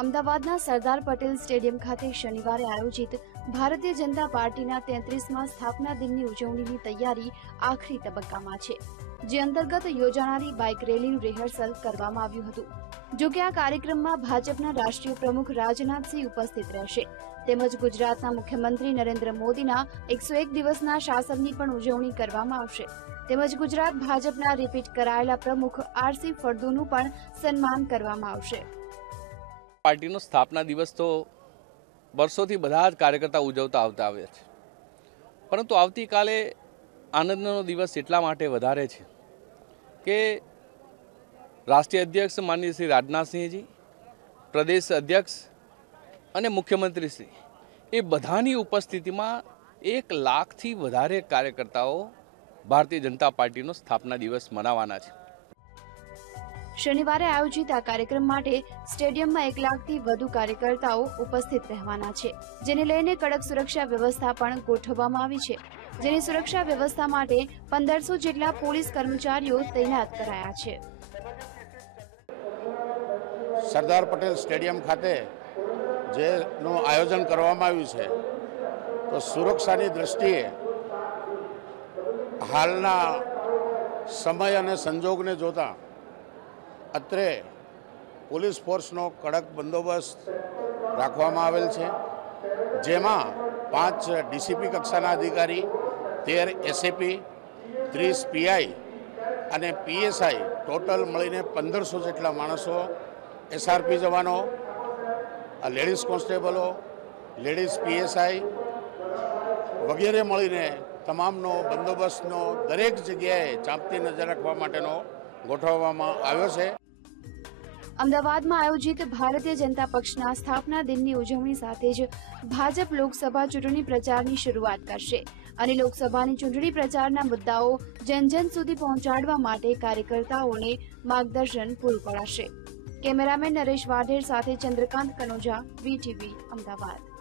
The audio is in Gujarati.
અમદાવાદના સરદાર પટેલ સ્ટેડિયમ ખાતે શનિવારે આયોજિત ભારતીય જનતા પાર્ટીના તેત્રીસમાં સ્થાપના દિનની ઉજવણીની તૈયારી આખરી તબક્કામાં છે, જે અંતર્ગત યોજાનારી બાઇક રેલીનું રિહર્સલ કરવામાં આવ્યું હતું. જો કે આ કાર્યક્રમમાં ભાજપના રાષ્ટ્રીય પ્રમુખ રાજનાથસિંહ ઉપસ્થિત રહેશે. તેમજ ગુજરાતના મુખ્યમંત્રી નરેન્દ્ર મોદીના એકસો એક દિવસના શાસનની પણ ઉજવણી કરવામાં આવશે. તેમજ ગુજરાત ભાજપના રિપીટ કરાયેલા પ્રમુખ આરસી ફળદુનું પણ સન્માન કરવામાં આવશે. પાર્ટીનો સ્થાપના દિવસ તો વર્ષોથી બધા જ કાર્યકર્તા ઉજવતા આવતા આવ્યા છે. પરંતુ આવતીકાલે આનંદનો દિવસ એટલા માટે વધારે છે કે રાષ્ટ્રીય અધ્યક્ષ માનનીય શ્રી રાજનાથસિંહજી, પ્રદેશ અધ્યક્ષ અને મુખ્યમંત્રી શ્રી એ બધાની ઉપસ્થિતિમાં એક લાખથી વધારે કાર્યકર્તાઓ ભારતીય જનતા પાર્ટીનો સ્થાપના દિવસ મનાવવાના છે. શનિવારે આયોજિત આ કાર્યક્રમ માટે સ્ટેડિયમમાં એક લાખથી વધુ કાર્યકર્તાઓ ઉપસ્થિત રહેવાના છે, જેને લઈને કડક સુરક્ષા વ્યવસ્થા પણ ગોઠવવામાં આવી છે. જેની સુરક્ષા વ્યવસ્થા માટે પંદરસો જેટલા પોલીસ કર્મચારીઓ તૈનાત કરાયા છે. સરદાર પટેલ સ્ટેડિયમ ખાતે જેનું આયોજન કરવામાં આવ્યું છે, તો સુરક્ષાની દ્રષ્ટિએ હાલના સમય અને સંજોગને જોતા અત્રે પોલીસ ફોર્સનો કડક બંદોબસ્ત રાખવામાં આવેલ છે, જેમાં પાંચ ડીસીપી કક્ષાના અધિકારી, તેર એસએપી, ત્રીસ પીઆઈ અને પીએસઆઈ ટોટલ મળીને પંદરસો જેટલા માણસો એસઆરપી જવાનો લેડીઝ કોન્સ્ટેબલો, લેડીઝ પીએસઆઈ વગેરે મળીને તમામનો બંદોબસ્તનો દરેક જગ્યાએ ચાંપતી નજર રાખવા માટેનો ગોઠવવામાં આવ્યો છે. અમદાવાદમાં આયોજિત ભારતીય જનતા પક્ષના સ્થાપના દિનની ઉજવણી સાથે જ ભાજપ લોકસભા ચૂંટણી પ્રચારની શરૂઆત કરશે અને લોકસભાની ચૂંટણી પ્રચારના મુદ્દાઓ જન જન સુધી પહોંચાડવા માટે કાર્યકર્તાઓને માર્ગદર્શન પૂરું પડાશે. કેમેરામેન નરેશ વાઢેર સાથે ચંદ્રકાંત કનોજા, વીટીવી, અમદાવાદ.